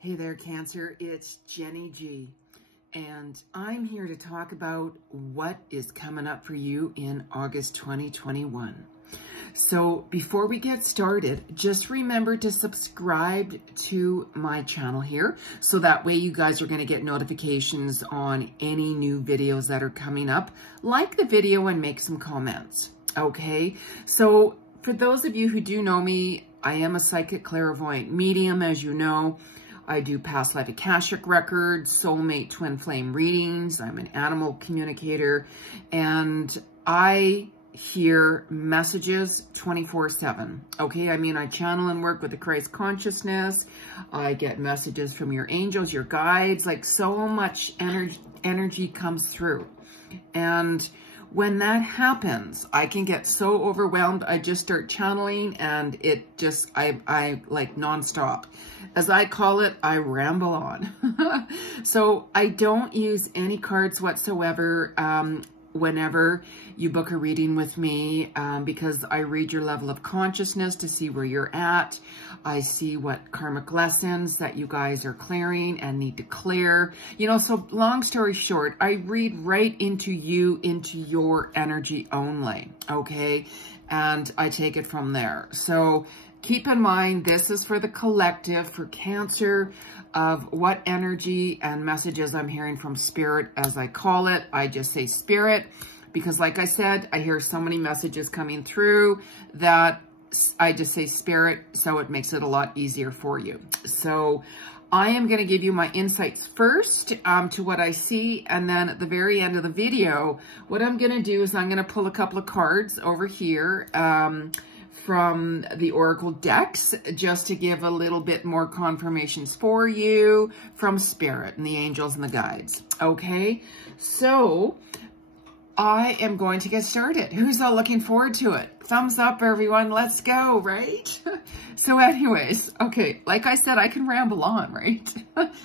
Hey there, Cancer. It's Jenny G. And I'm here to talk about what is coming up for you in August 2021. So before we get started, just remember to subscribe to my channel here. So that way you guys are going to get notifications on any new videos that are coming up. Like the video and make some comments. Okay. So for those of you who do know me, I am a psychic clairvoyant medium, as you know. I do past life Akashic records, soulmate twin flame readings. I'm an animal communicator, and I hear messages 24/7. Okay, I mean, I channel and work with the Christ consciousness. I get messages from your angels, your guides, like so much energy comes through. And when that happens, I can get so overwhelmed. I just start channeling and it just, I like nonstop. As I call it, I ramble on. So I don't use any cards whatsoever whenever you book a reading with me, because I read your level of consciousness to see where you're at. I see what karmic lessons that you guys are clearing and need to clear. You know, so long story short, I read right into you, into your energy only, okay? And I take it from there. So keep in mind, this is for the collective, for Cancer, of what energy and messages I'm hearing from Spirit, as I call it. I just say Spirit because, like I said, I hear so many messages coming through that I just say Spirit, so it makes it a lot easier for you. So I am going to give you my insights first to what I see, and then at the very end of the video, what I'm going to do is I'm going to pull a couple of cards over here from the Oracle decks, just to give a little bit more confirmations for you from Spirit and the angels and the guides. Okay, so I am going to get started. Who's all looking forward to it? Thumbs up, everyone. Let's go, right? So anyways, okay, like I said, I can ramble on, right?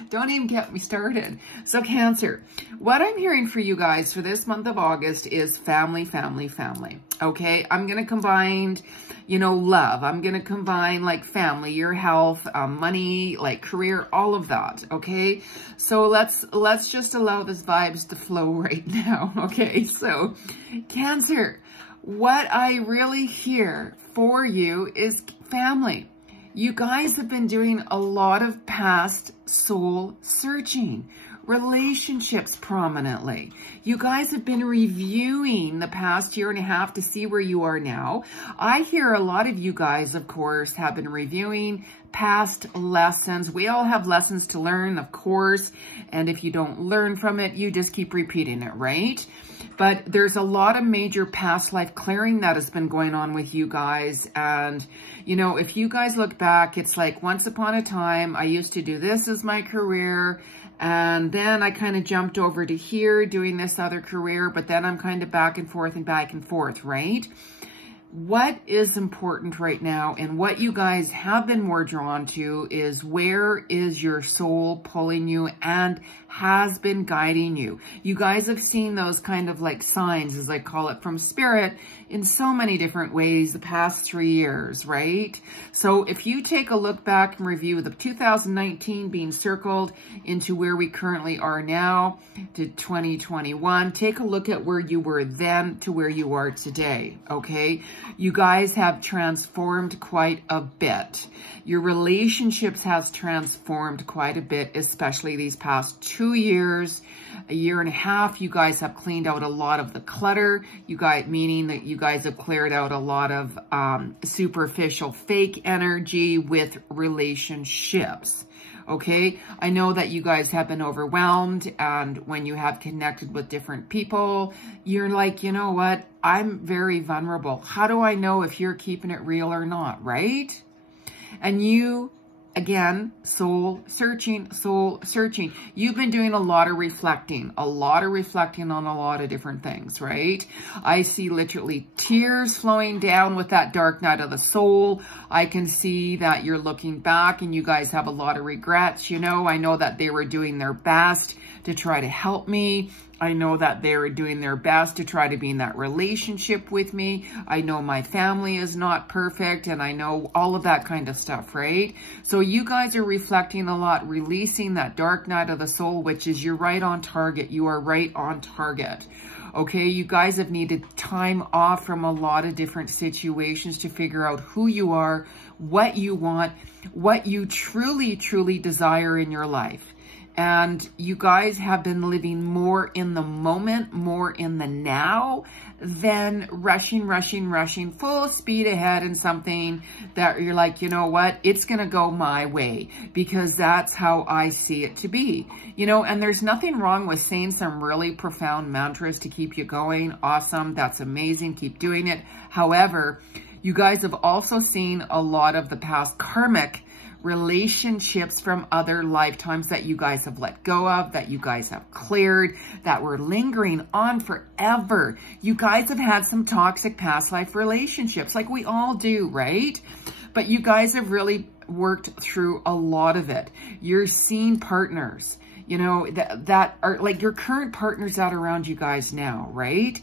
Don't even get me started. So Cancer, what I'm hearing for you guys for this month of August is family, family, family. Okay, I'm going to combine, you know, love. I'm going to combine like family, your health, money, like career, all of that. Okay, so let's just allow this vibes to flow right now. Okay, so Cancer, what I really hear for you is family. You guys have been doing a lot of past soul searching, relationships prominently. You guys have been reviewing the past year and a half to see where you are now. I hear a lot of you guys, of course, have been reviewing past lessons. We all have lessons to learn, of course. And if you don't learn from it, you just keep repeating it, right? But there's a lot of major past life clearing that has been going on with you guys. And, you know, if you guys look back, it's like once upon a time, I used to do this as my career. And then I kind of jumped over to here doing this other career, but then I'm kind of back and forth, right? What is important right now and what you guys have been more drawn to is where is your soul pulling you and has been guiding you. You guys have seen those kind of like signs, as I call it, from Spirit in so many different ways the past 3 years, right? So if you take a look back and review the 2019 being circled into where we currently are now to 2021, take a look at where you were then to where you are today, okay? You guys have transformed quite a bit. Your relationships has transformed quite a bit, especially these past 2 years, a year and a half. You guys have cleaned out a lot of the clutter. You guys, meaning that you guys have cleared out a lot of superficial fake energy with relationships. Okay, I know that you guys have been overwhelmed, and when you have connected with different people, you're like, you know what? I'm very vulnerable. How do I know if you're keeping it real or not, right? And you, again, soul searching. You've been doing a lot of reflecting on a lot of different things, right? I see literally tears flowing down with that dark night of the soul. I can see that you're looking back and you guys have a lot of regrets. You know, I know that they were doing their best to try to help me. I know that they're doing their best to try to be in that relationship with me. I know my family is not perfect, and I know all of that kind of stuff, right? So you guys are reflecting a lot, releasing that dark night of the soul, which is you're right on target. You are right on target. Okay, you guys have needed time off from a lot of different situations to figure out who you are, what you want, what you truly, truly desire in your life. And you guys have been living more in the moment, more in the now, than rushing full speed ahead in something that you're like, you know what, it's going to go my way, because that's how I see it to be. You know, and there's nothing wrong with saying some really profound mantras to keep you going. Awesome. That's amazing. Keep doing it. However, you guys have also seen a lot of the past karmic relationships from other lifetimes that you guys have let go of, that you guys have cleared, that were lingering on forever. You guys have had some toxic past life relationships, like we all do, right? But you guys have really worked through a lot of it. You're seeing partners, you know, that are like your current partners that are around you guys now, right?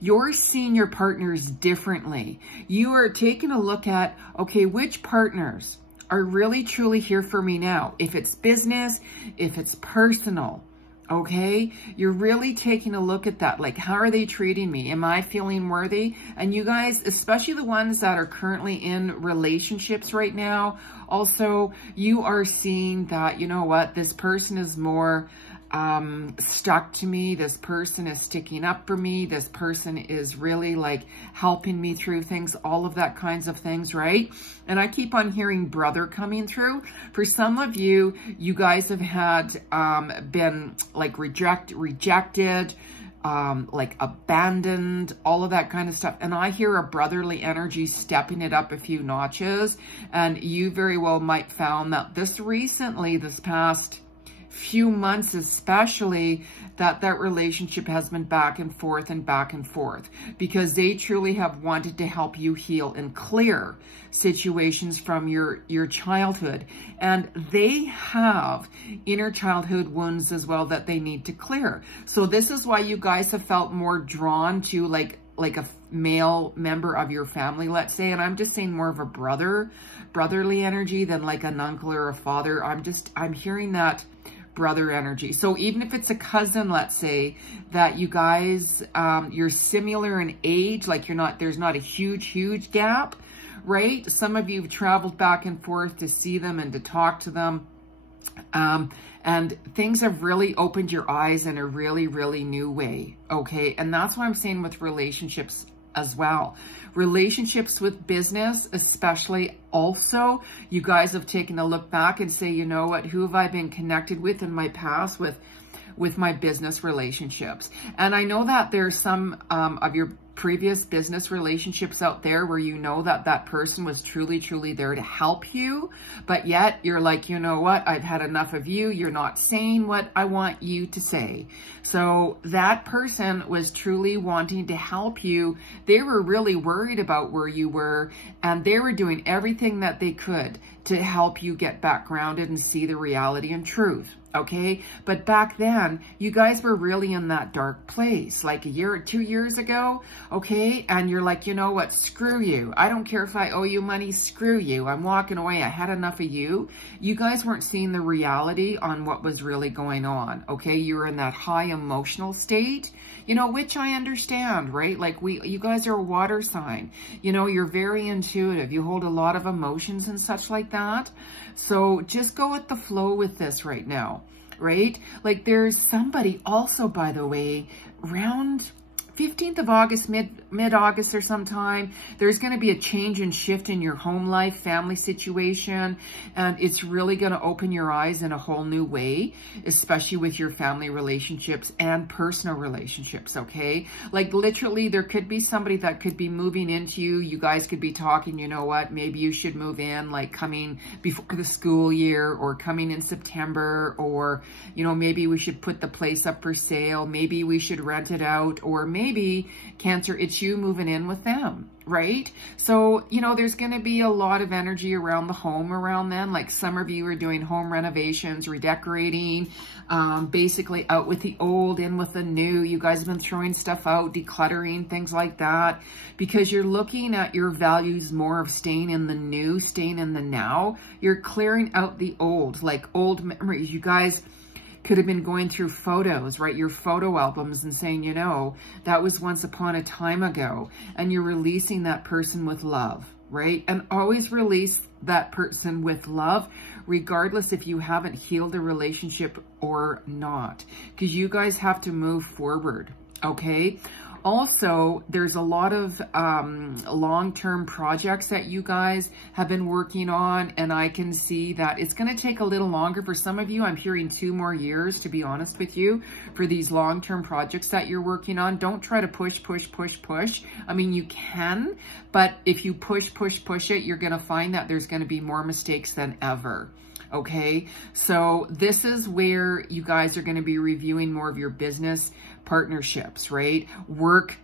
You're seeing your partners differently. You are taking a look at, okay, which partners are really truly here for me now? If it's business, if it's personal, okay? You're really taking a look at that. Like, how are they treating me? Am I feeling worthy? And you guys, especially the ones that are currently in relationships right now, also, you are seeing that, you know what, this person is more stuck to me. This person is sticking up for me. This person is really like helping me through things, all of that kinds of things, right? And I keep on hearing brother coming through. For some of you, you guys have had been like rejected, like abandoned, all of that kind of stuff. And I hear a brotherly energy stepping it up a few notches. And you very well might found that this past few months especially, that relationship has been back and forth, because they truly have wanted to help you heal and clear situations from your childhood. And they have inner childhood wounds as well that they need to clear. So this is why you guys have felt more drawn to like a male member of your family, let's say. And I'm just saying more of a brotherly energy than like an uncle or a father. I'm hearing that brother energy. So even if it's a cousin, let's say, that you guys, you're similar in age, like there's not a huge gap, right? Some of you have traveled back and forth to see them and to talk to them. And things have really opened your eyes in a really new way, okay? And that's what I'm saying with relationships as well. Relationships with business, especially, also, you guys have taken a look back and say, you know what, who have I been connected with in my past with my business relationships? And I know that there's some of your previous business relationships out there where you know that person was truly there to help you, but yet you're like, you know what, I've had enough of you. You're not saying what I want you to say. So that person was truly wanting to help you. They were really worried about where you were, and they were doing everything that they could to help you get back grounded and see the reality and truth. Okay, but back then, you guys were really in that dark place, like a year or 2 years ago, okay? And you're like, you know what, screw you. I don't care if I owe you money, screw you. I'm walking away. I had enough of you. You guys weren't seeing the reality on what was really going on, okay? You were in that high emotional state, you know, which I understand, right? Like you guys are a water sign. You know, you're very intuitive. You hold a lot of emotions and such like that. So just go with the flow with this right now, right? Like there's somebody also, by the way, around 15th of August, mid-August or sometime, there's going to be a change and shift in your home life, family situation, and it's really going to open your eyes in a whole new way, especially with your family relationships and personal relationships, okay? Like literally, there could be somebody that could be moving into you. You guys could be talking, you know what, maybe you should move in, like coming before the school year or coming in September, or, you know, maybe we should put the place up for sale. Maybe we should rent it out, or maybe maybe, Cancer, it's you moving in with them, right? So, you know, there's going to be a lot of energy around the home around then. Like some of you are doing home renovations, redecorating, basically out with the old, in with the new. You guys have been throwing stuff out, decluttering, things like that, because you're looking at your values more of staying in the new, staying in the now. You're clearing out the old, like old memories. You guys could have been going through photos, right? Your photo albums and saying, you know, that was once upon a time ago, and you're releasing that person with love, right? And always release that person with love, regardless if you haven't healed the relationship or not, because you guys have to move forward, okay? Also, there's a lot of long-term projects that you guys have been working on, and I can see that it's going to take a little longer for some of you. I'm hearing 2 more years, to be honest with you, for these long-term projects that you're working on. Don't try to push. I mean, you can, but if you push it, you're going to find that there's going to be more mistakes than ever. Okay, so this is where you guys are going to be reviewing more of your business partnerships, right? Work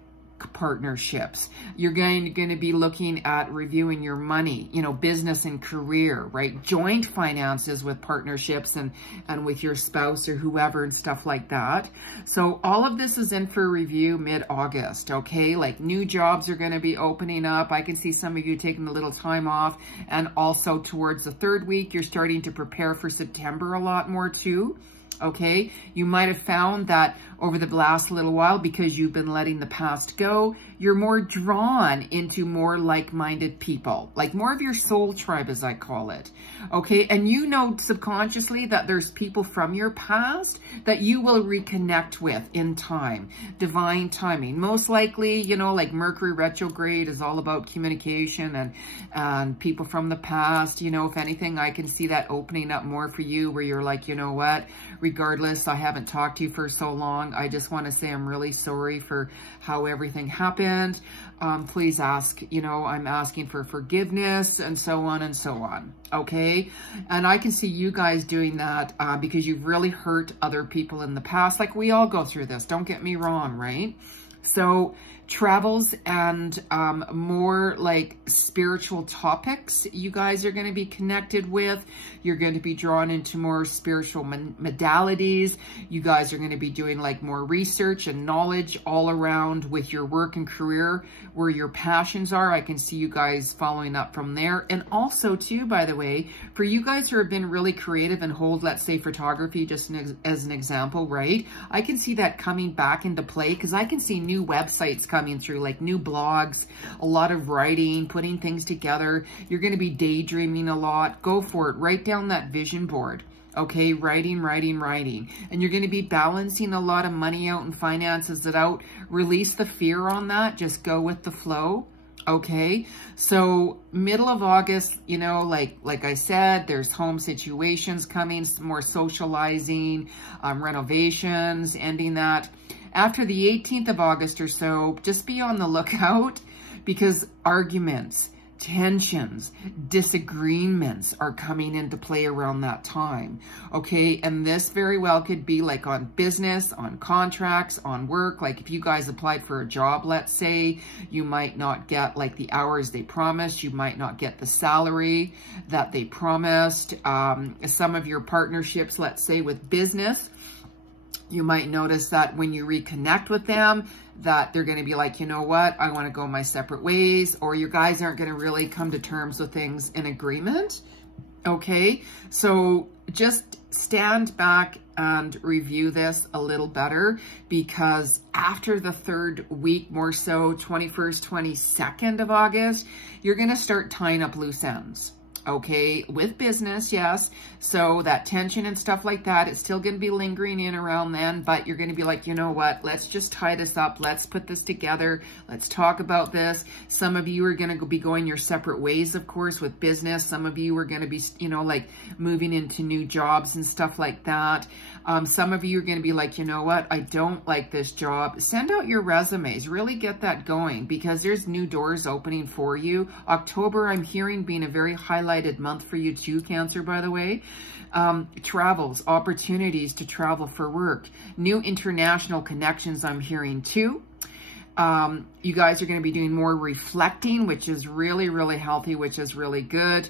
partnerships. You're going to be looking at reviewing your money, you know, business and career, right? Joint finances with partnerships and with your spouse or whoever and stuff like that. So all of this is in for review mid-August, okay? Like new jobs are going to be opening up. I can see some of you taking a little time off, and also towards the 3rd week, you're starting to prepare for September a lot more too. Okay, you might have found that over the last little while, because you've been letting the past go, you're more drawn into more like-minded people, like more of your soul tribe, as I call it. Okay, and you know subconsciously that there's people from your past that you will reconnect with in time, divine timing. Most likely, you know, like Mercury retrograde is all about communication and people from the past. You know, if anything, I can see that opening up more for you, where you're like, you know what, regardless, I haven't talked to you for so long. I just want to say I'm really sorry for how everything happened. Please ask, you know, I'm asking for forgiveness, and so on and so on. Okay. And I can see you guys doing that because you've really hurt other people in the past. Like we all go through this. Don't get me wrong, right? So travels and more like spiritual topics you guys are going to be connected with. You're going to be drawn into more spiritual modalities. You guys are going to be doing like more research and knowledge all around with your work and career, where your passions are. I can see you guys following up from there. And also too, by the way, for you guys who have been really creative and hold, let's say, photography just as an example, right? I can see that coming back into play, because I can see new websites coming through, like new blogs, a lot of writing, putting things together. You're going to be daydreaming a lot. Go for it. Write down that vision board. Okay, writing. And you're going to be balancing a lot of money out and finances it out. Release the fear on that. Just go with the flow. Okay, so middle of August, you know, like I said, there's home situations coming, some more socializing, renovations, ending that. After the 18th of August or so, just be on the lookout, because arguments, tensions, disagreements are coming into play around that time. Okay, and this very well could be like on business, on contracts, on work. Like if you guys applied for a job, let's say, you might not get like the hours they promised. You might not get the salary that they promised. Some of your partnerships, let's say with business, you might notice that when you reconnect with them, that they're going to be like, you know what, I want to go my separate ways, or you guys aren't going to really come to terms with things in agreement. Okay, so just stand back and review this a little better, because after the 3rd week, more so 21st, 22nd of August, you're going to start tying up loose ends. Okay, with business, yes. So that tension and stuff like that, it's still going to be lingering in around then, but you're going to be like, you know what, let's just tie this up. Let's put this together. Let's talk about this. Some of you are going to be going your separate ways, of course, with business. Some of you are going to be, you know, like moving into new jobs and stuff like that. Some of you are going to be like, you know what, I don't like this job. Send out your resumes. Really get that going, because there's new doors opening for you. October, I'm hearing, being a very highlighted month for you too, Cancer, by the way. Travels, opportunities to travel for work. New international connections, I'm hearing too. You guys are going to be doing more reflecting, which is really, really healthy, which is really good.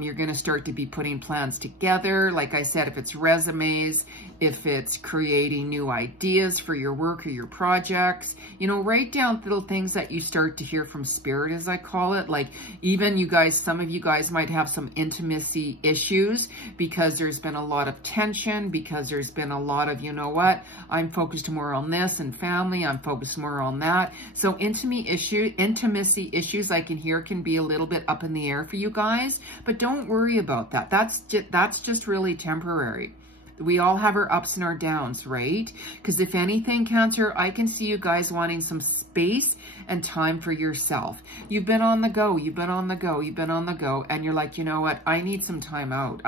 You're going to start to be putting plans together. Like I said, if it's resumes, if it's creating new ideas for your work or your projects, you know, write down little things that you start to hear from spirit, as I call it. Like even you guys, some of you guys might have some intimacy issues because there's been a lot of tension, because there's been a lot of, you know what, I'm focused more on this and family, I'm focused more on that. So intimacy issues I can hear can be a little bit up in the air for you guys, but don't worry about that. That's just really temporary. We all have our ups and our downs, right? Because if anything, Cancer, I can see you guys wanting some space and time for yourself. You've been on the go, you've been on the go, you've been on the go, and you're like, you know what, I need some time out.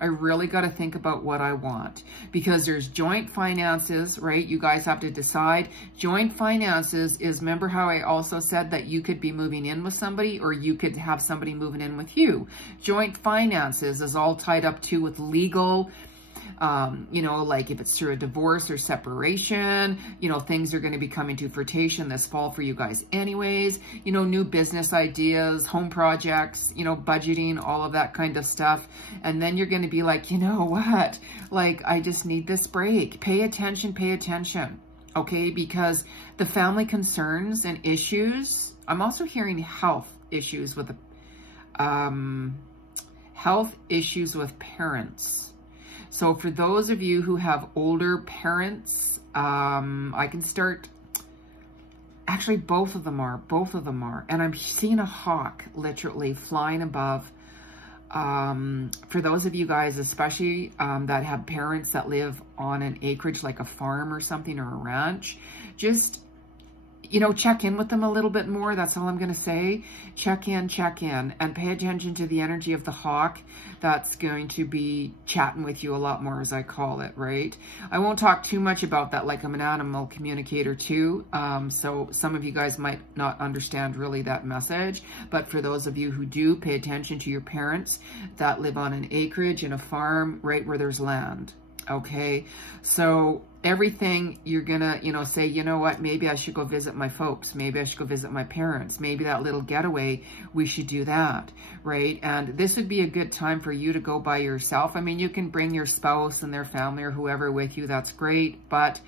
I really got to think about what I want, because there's joint finances, right? You guys have to decide. Joint finances is, remember how I also said that you could be moving in with somebody or you could have somebody moving in with you. Joint finances is all tied up too with legal, you know, like if it's through a divorce or separation, you know, things are going to be coming to fruition this fall for you guys anyways, you know, new business ideas, home projects, you know, budgeting, all of that kind of stuff. And then you're going to be like, you know what, like, I just need this break. Pay attention, okay? Because the family concerns and issues, I'm also hearing health issues with parents. So for those of you who have older parents, I can start, actually both of them are. And I'm seeing a hawk literally flying above. For those of you guys, especially that have parents that live on an acreage like a farm or something or a ranch, just, you know, check in with them a little bit more. That's all I'm going to say. Check in, and pay attention to the energy of the hawk that's going to be chatting with you a lot more, as I call it, right? I won't talk too much about that, like I'm an animal communicator too. So some of you guys might not understand really that message, but for those of you who do, pay attention to your parents that live on an acreage in a farm, right where there's land. Okay, so everything you're gonna, you know, say, you know what, maybe I should go visit my folks. Maybe I should go visit my parents. Maybe that little getaway, we should do that, right? And this would be a good time for you to go by yourself. I mean, you can bring your spouse and their family or whoever with you. That's great. But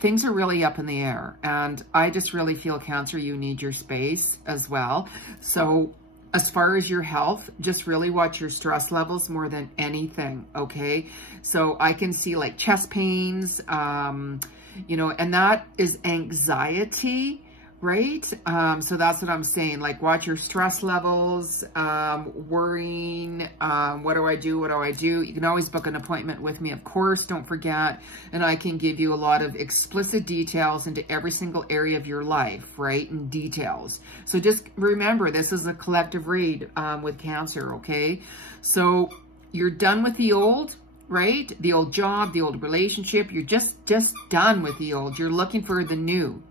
things are really up in the air. And I just really feel, Cancer, you need your space as well. So as far as your health, just really watch your stress levels more than anything, okay? So I can see like chest pains, you know, and that is anxiety, right? So that's what I'm saying. Like, watch your stress levels, worrying, what do I do? What do I do? You can always book an appointment with me, of course, don't forget. And I can give you a lot of explicit details into every single area of your life, right? In details. So just remember, this is a collective read with Cancer, okay? So you're done with the old, right? The old job, the old relationship. You're just done with the old. You're looking for the new,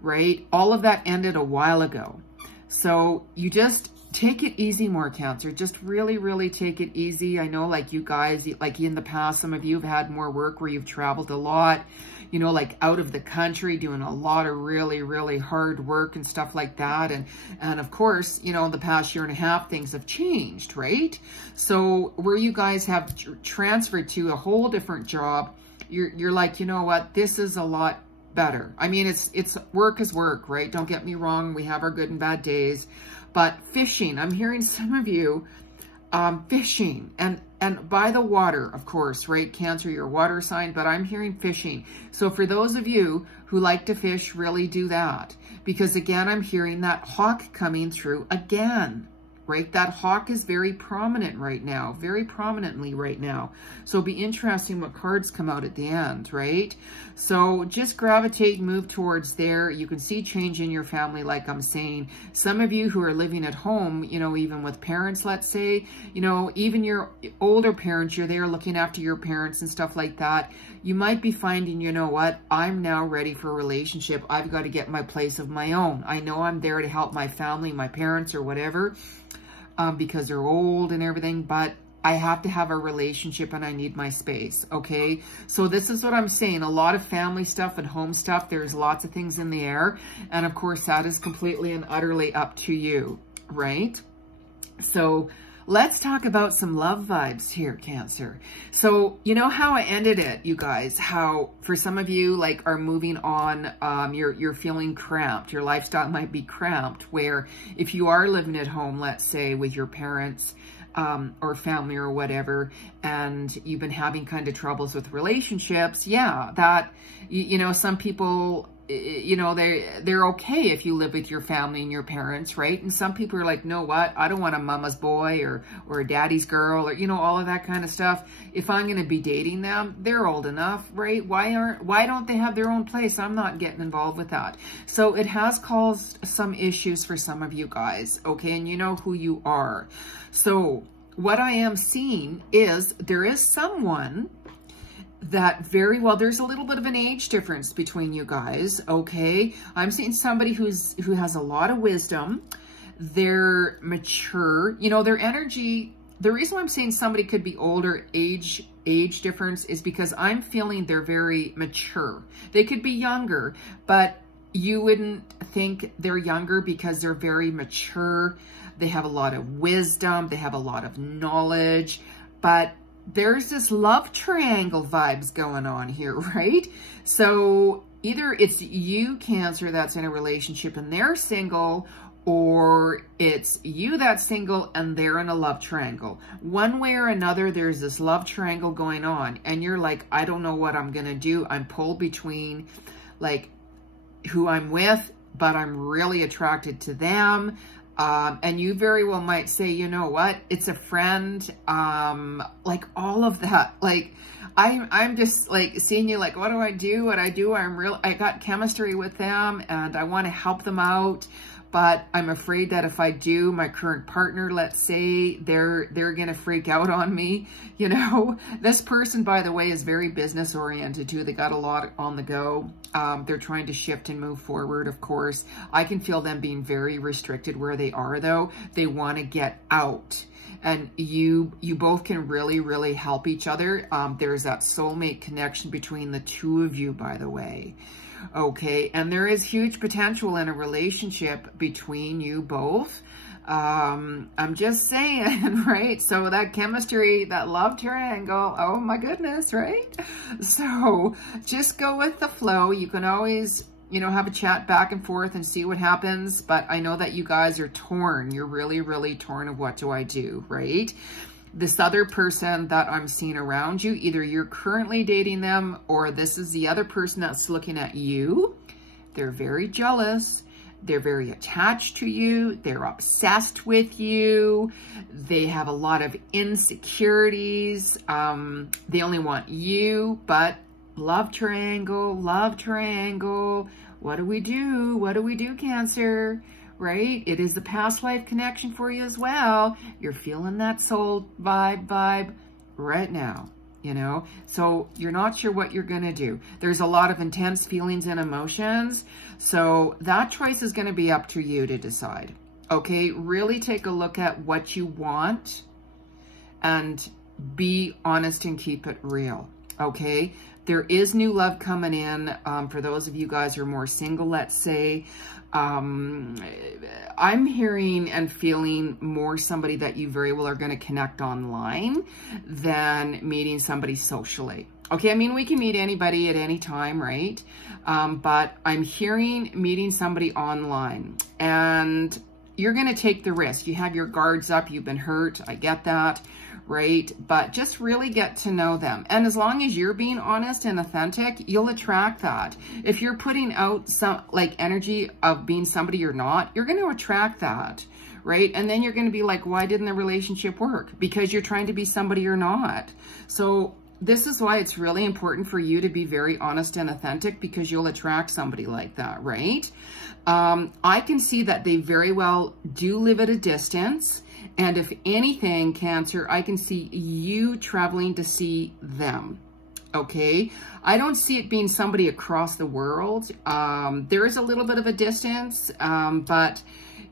right? All of that ended a while ago. So you just take it easy more, Cancer. Just really, really take it easy. I know, like, you guys, like in the past, some of you have had more work where you've traveled a lot, you know, like out of the country, doing a lot of really, really hard work and stuff like that. And of course, you know, in the past year and a half, things have changed, right? So where you guys have transferred to a whole different job, you're like, you know what, this is a lot better. I mean, it's work is work, right? Don't get me wrong. We have our good and bad days, but fishing, I'm hearing some of you, fishing and by the water, of course, right? Cancer, you're a water sign, but I'm hearing fishing. So for those of you who like to fish, really do that. Because again, I'm hearing that hawk coming through again, right? That hawk is very prominent right now, very prominently right now. So it'll be interesting what cards come out at the end, right? So just gravitate, move towards there. You can see change in your family, like I'm saying. Some of you who are living at home, you know, even with parents, let's say, you know, even your older parents, you're there looking after your parents and stuff like that. You might be finding, you know what, I'm now ready for a relationship. I've got to get my place of my own. I know I'm there to help my family, my parents or whatever, because they're old and everything, but I have to have a relationship and I need my space, okay? So this is what I'm saying. A lot of family stuff and home stuff. There's lots of things in the air. And of course, that is completely and utterly up to you, right? So let's talk about some love vibes here, Cancer. So you know how I ended it, you guys, how for some of you like are moving on, you're feeling cramped. Your lifestyle might be cramped, where if you are living at home, let's say with your parents, or family or whatever, and you've been having kind of troubles with relationships, yeah, that, you know, some people, you know, they're okay if you live with your family and your parents, right? And some people are like, no, what? I don't want a mama's boy or a daddy's girl, or, you know, all of that kind of stuff. If I'm going to be dating them, they're old enough, right? Why don't they have their own place? I'm not getting involved with that. So it has caused some issues for some of you guys, okay? And you know who you are. So what I am seeing is there is someone that very well, there's a little bit of an age difference between you guys, okay? I'm seeing somebody who has a lot of wisdom. They're mature. You know, their energy, the reason why I'm saying somebody could be older, age difference, is because I'm feeling they're very mature. They could be younger, but you wouldn't think they're younger because they're very mature. They have a lot of wisdom. They have a lot of knowledge, but there's this love triangle vibes going on here, right? So either it's you, Cancer, that's in a relationship and they're single, or it's you that's single and they're in a love triangle. One way or another, there's this love triangle going on, and you're like, I don't know what I'm going to do. I'm pulled between like who I'm with, but I'm really attracted to them. And you very well might say, you know what, it's a friend, like all of that. Like, I'm just like seeing you like, what do I do? I got chemistry with them and I want to help them out. But I'm afraid that if I do, my current partner, let's say, they're going to freak out on me. You know, this person, by the way, is very business oriented too. They got a lot on the go. They're trying to shift and move forward, of course. I can feel them being very restricted where they are, though. They want to get out. And you both can really, really help each other. There's that soulmate connection between the two of you, by the way. Okay, and there is huge potential in a relationship between you both. I'm just saying, right? So that chemistry, that love triangle, oh my goodness, right? So just go with the flow. You can always, you know, have a chat back and forth and see what happens. But I know that you guys are torn. You're really, really torn of what do I do, right? This other person that I'm seeing around you, either you're currently dating them or this is the other person that's looking at you. They're very jealous. They're very attached to you. They're obsessed with you. They have a lot of insecurities. They only want you, but love triangle, love triangle. What do we do? What do we do, Cancer? Right? It is the past life connection for you as well. You're feeling that soul vibe right now, you know? So you're not sure what you're going to do. There's a lot of intense feelings and emotions. So that choice is going to be up to you to decide. Okay? Really take a look at what you want and be honest and keep it real. Okay? There is new love coming in. For those of you guys who are more single, let's say, I'm hearing and feeling more somebody that you very well are going to connect online than meeting somebody socially. Okay, I mean, we can meet anybody at any time, right? But I'm hearing meeting somebody online, and you're going to take the risk. You have your guards up. You've been hurt. I get that. Right? But just really get to know them. And as long as you're being honest and authentic, you'll attract that. If you're putting out some like energy of being somebody you're not, you're going to attract that. Right? And then you're going to be like, why didn't the relationship work? Because you're trying to be somebody you're not. So this is why it's really important for you to be very honest and authentic, because you'll attract somebody like that, right? I can see that they very well do live at a distance. And if anything, Cancer, I can see you traveling to see them, okay? I don't see it being somebody across the world. There is a little bit of a distance, but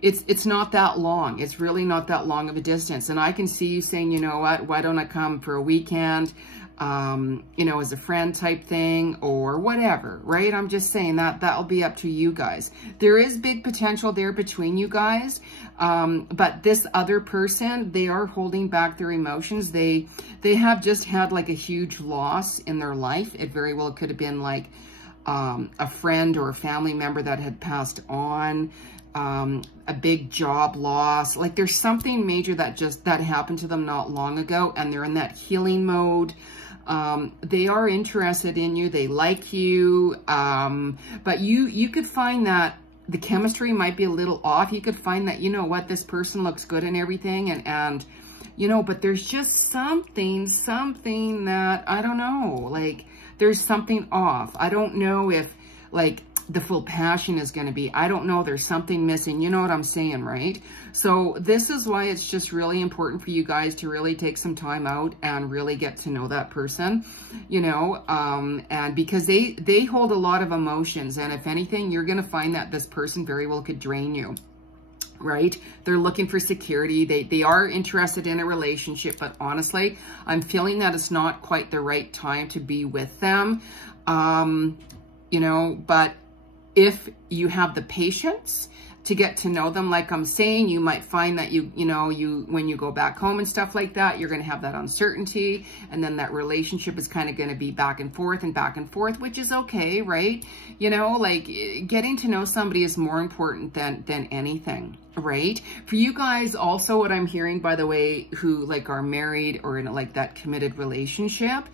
it's not that long. It's really not that long of a distance. And I can see you saying, you know what, why don't I come for a weekend, you know, as a friend type thing or whatever, right? I'm just saying that'll be up to you guys. There is big potential there between you guys. But this other person, they are holding back their emotions. They have just had like a huge loss in their life. It very well could have been like, a friend or a family member that had passed on, a big job loss. Like there's something major that happened to them not long ago, and they're in that healing mode. They are interested in you. They like you. But you could find that the chemistry might be a little off. You could find that, you know what, this person looks good and everything. And, you know, but there's just something that, I don't know, like there's something off. I don't know if like the full passion is going to be, I don't know, there's something missing. You know what I'm saying, right? So this is why it's just really important for you guys to really take some time out and really get to know that person, you know, and because they hold a lot of emotions, and if anything, you're going to find that this person very well could drain you. Right? They're looking for security. They are interested in a relationship, but honestly, I'm feeling that it's not quite the right time to be with them. You know, but if you have the patience to get to know them, like I'm saying, you might find that you know, when you go back home and stuff like that, you're going to have that uncertainty, and then that relationship is kind of going to be back and forth, which is okay, right? You know, like getting to know somebody is more important than anything, right? For you guys also, what I'm hearing, by the way, who like are married or in like that committed relationship,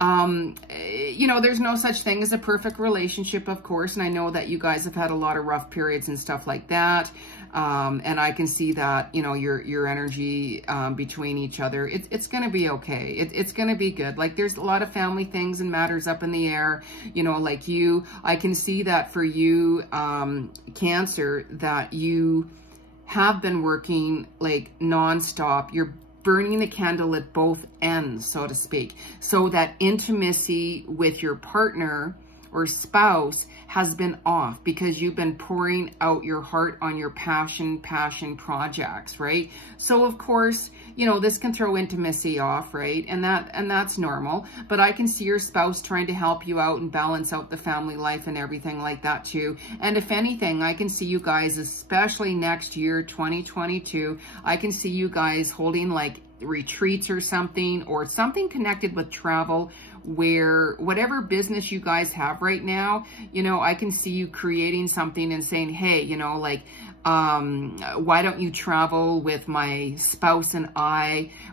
you know, there's no such thing as a perfect relationship, of course. And I know that you guys have had a lot of rough periods and stuff like that. And I can see that, you know, your energy, between each other, it's going to be okay. It's going to be good. Like there's a lot of family things and matters up in the air, you know, like I can see that for you, Cancer, that you have been working like nonstop. You're burning the candle at both ends, so to speak. So that intimacy with your partner or spouse has been off because you've been pouring out your heart on your passion projects, right? So of course, you know, this can throw intimacy off, right? And that's normal. But I can see your spouse trying to help you out and balance out the family life and everything like that too. And if anything, I can see you guys, especially next year, 2022, I can see you guys holding like retreats or something connected with travel, where whatever business you guys have right now, you know, I can see you creating something and saying, hey, you know, like, why don't you travel with my spouse and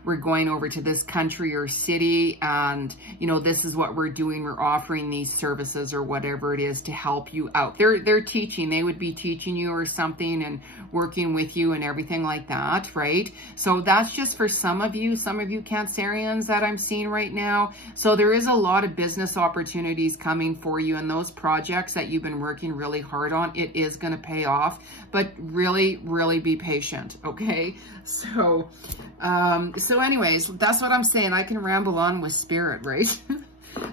we're going over to this country or city, and, you know, this is what we're doing. We're offering these services or whatever it is to help you out. They're teaching, they would be teaching you or something and working with you and everything like that, right? So that's just for some of you Cancerians that I'm seeing right now. So there is a lot of business opportunities coming for you, and those projects that you've been working really hard on, it is going to pay off, but really, really be patient. Okay. So anyways, that's what I'm saying. I can ramble on with spirit, right?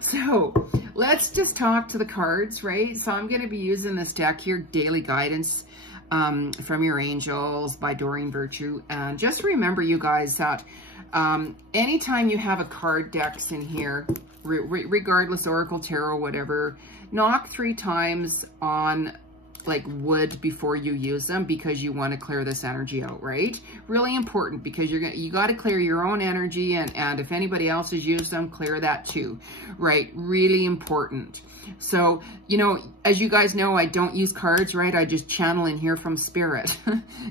So let's just talk to the cards, right? So I'm going to be using this deck here, Daily Guidance, from your angels by Doreen Virtue. And just remember, you guys, that, anytime you have a card decks in here, regardless, Oracle, Tarot, whatever, knock 3 times on like wood before you use them, because you want to clear this energy out, right? Really important, because you got to clear your own energy, and if anybody else has used them, clear that too, right? Really important. So, you know, as you guys know, I don't use cards, right? I just channel in here from spirit,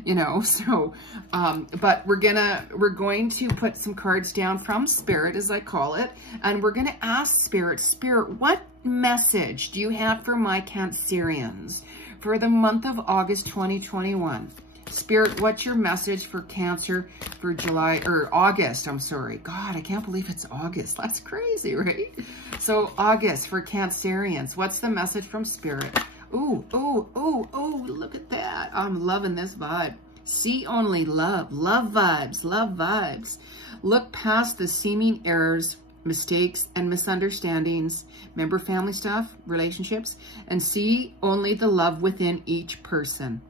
you know, so, but we're going to put some cards down from spirit, as I call it, and we're going to ask spirit, what message do you have for my Cancerians for the month of August 2021? Spirit, what's your message for Cancer for August? I'm sorry. God, I can't believe it's August. That's crazy, right? So August for Cancerians. What's the message from Spirit? Ooh, look at that. I'm loving this vibe. See only love vibes. Look past the seeming errors, mistakes, and misunderstandings. Remember family stuff, relationships, and see only the love within each person.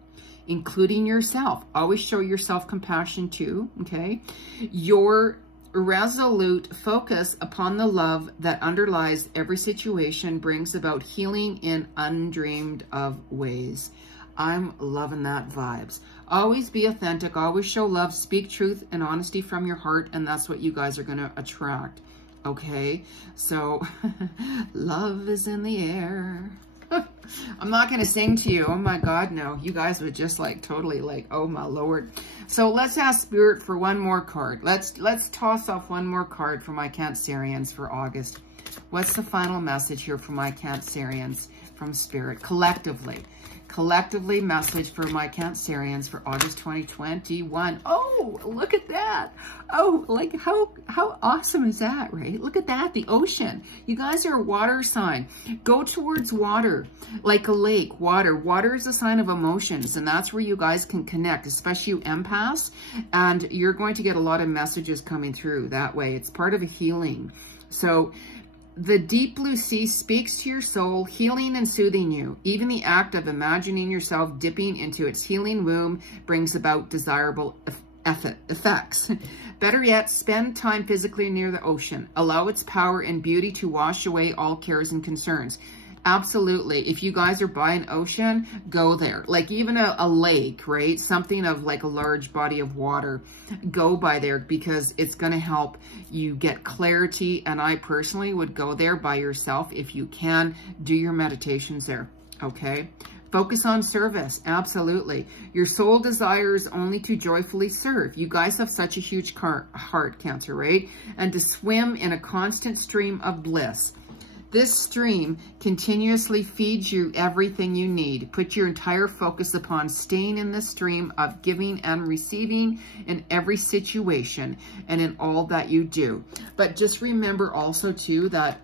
including yourself. Always show yourself compassion too, okay? Your resolute focus upon the love that underlies every situation brings about healing in undreamed of ways. I'm loving that vibes. Always be authentic, always show love, speak truth and honesty from your heart, and that's what you guys are going to attract. Okay, so love is in the air. I'm not going to sing to you. Oh my God, no. You guys would just like totally like, oh my Lord. So let's ask Spirit for one more card. Let's toss off one more card for my Cancerians for August. What's the final message here for my Cancerians from Spirit? Collectively message for my Cancerians for August 2021. Oh, look at that. Oh, like how awesome is that, right? Look at that, the ocean. You guys are a water sign. Go towards water, like a lake, water. Water is a sign of emotions, and that's where you guys can connect, especially you empaths, and you're going to get a lot of messages coming through that way. It's part of a healing. So the deep blue sea speaks to your soul, healing and soothing you. Even the act of imagining yourself dipping into its healing womb brings about desirable effects. Better yet, spend time physically near the ocean. Allow its power and beauty to wash away all cares and concerns. Absolutely. If you guys are by an ocean, go there. Like even a lake, right? Something of like a large body of water. Go by there because it's going to help you get clarity. And I personally would go there by yourself if you can. Do your meditations there. Okay? Focus on service. Absolutely. Your soul desires only to joyfully serve. You guys have such a huge heart, Cancer, right? And to swim in a constant stream of bliss. This stream continuously feeds you everything you need. Put your entire focus upon staying in the stream of giving and receiving in every situation and in all that you do. But just remember also too that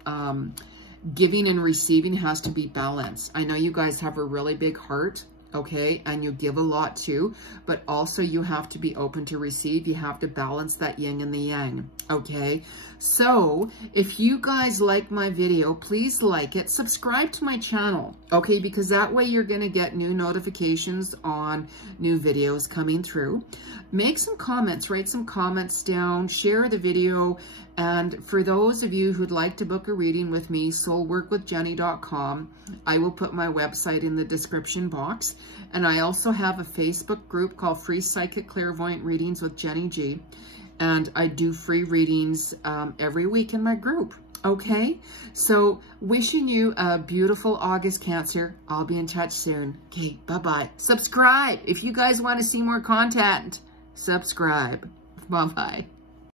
giving and receiving has to be balanced. I know you guys have a really big heart, okay, and you give a lot too, but also you have to be open to receive. You have to balance that yin and the yang, okay? So if you guys like my video, please like it, subscribe to my channel, okay, because that way you're going to get new notifications on new videos coming through. Make some comments, write some comments down, share the video. And for those of you who'd like to book a reading with me, soulworkwithjeni.com. I will put my website in the description box. And I also have a Facebook group called Free Psychic Clairvoyant Readings with Jeni G. And I do free readings every week in my group. Okay? So wishing you a beautiful August, Cancer. I'll be in touch soon. Okay, bye-bye. Subscribe. If you guys want to see more content, subscribe. Bye-bye.